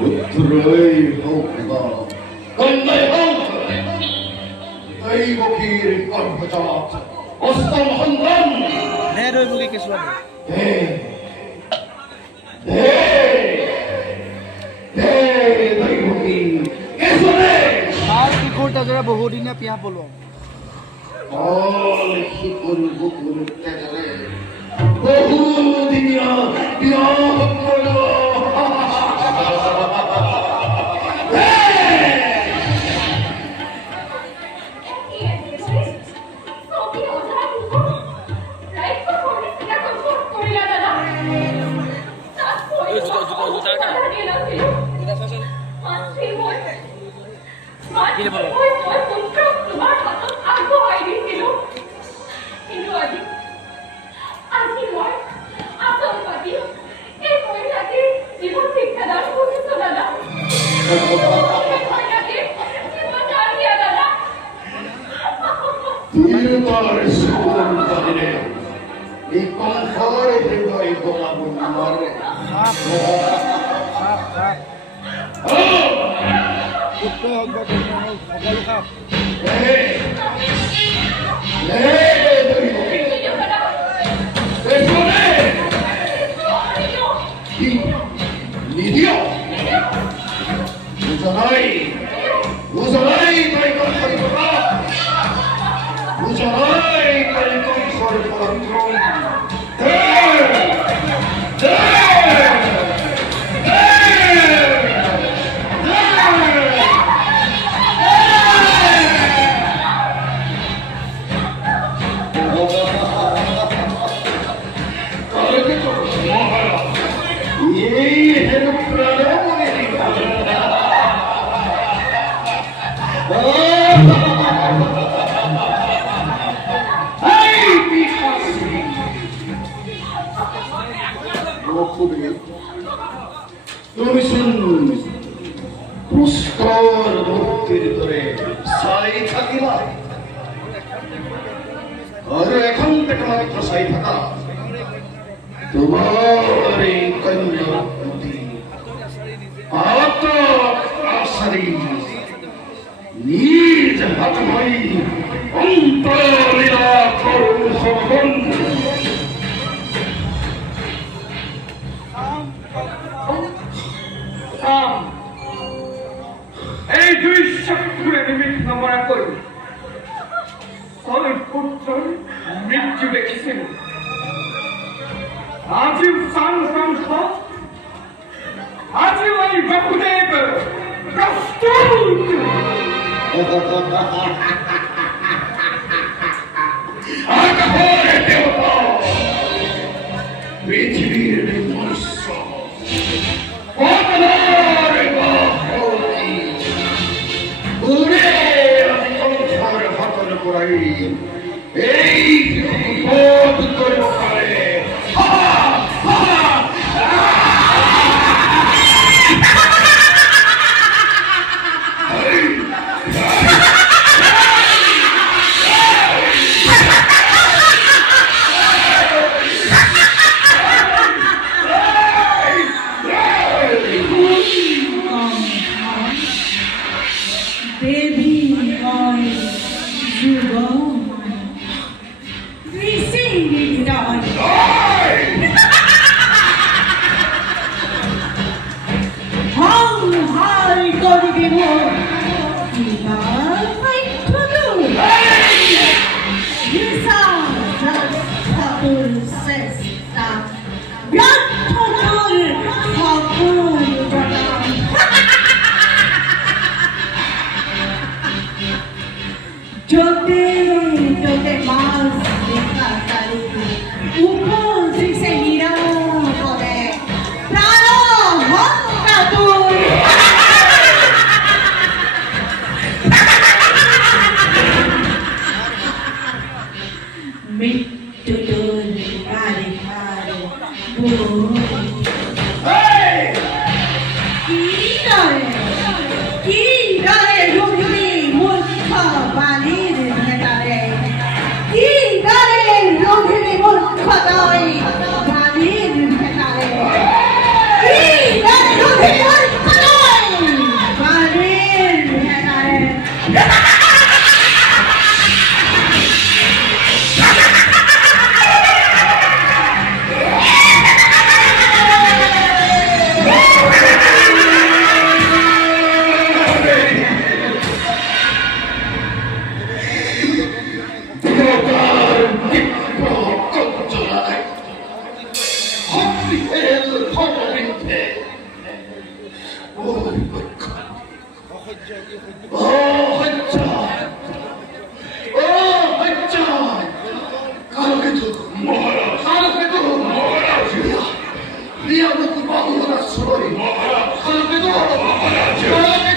우트로의 호구가 건너의 호구 의복이 건너자 어썸 한번 내를 보게 계시와 의복이 계속해 আর কি করতে যারা বহুদিন না পিয়া বলো শিকল বুকুর তেজলে বহুদিনিয়া বিয়াহ করলো Dilmar suun kadine, ikon khare dega ikon abu mare. উত্তর হোক বা দক্ষিণ হোক সকল খাপ Nidio, uzalai, baikon paripura, uzalai, baikon sorpotron. তুমিশুন Pushkar মুক্তির ধরে সাই থাকিলা আর এখন থেকে মাত্র সাই থাকা তোমার এই কন্যা আসারি নিজ হাত ভাই অন্তলীলা করুন সকল এই দুই শত্রুরে নিমিত্ত মনে করি কলের পুত্র মৃত্যু দেখেছিল আজিব সংক্রান্ত আজিব ওই বাপুদেব প্রস্তুত আকারে দেবতা পৃথিবীর মনুষ্য কতবার বাহতি উড়ে সংসার হতন করাই এই বোধ করব পারে Baby boy, you go. We sing it on. How high could it be more? We are fight to do. You saw just couple says that. Blood total couple. Jote mas dekatari upor se mira kore prano hotta tu mittu dul kare kare bo hey ki dare rumi murkha balir neta সহ্য সহ্য কালকেতু মহারাজ কালকেতু মহারাজ রিয়া মুখ বাবু না sorry মহারাজ কালকেতু মহারাজ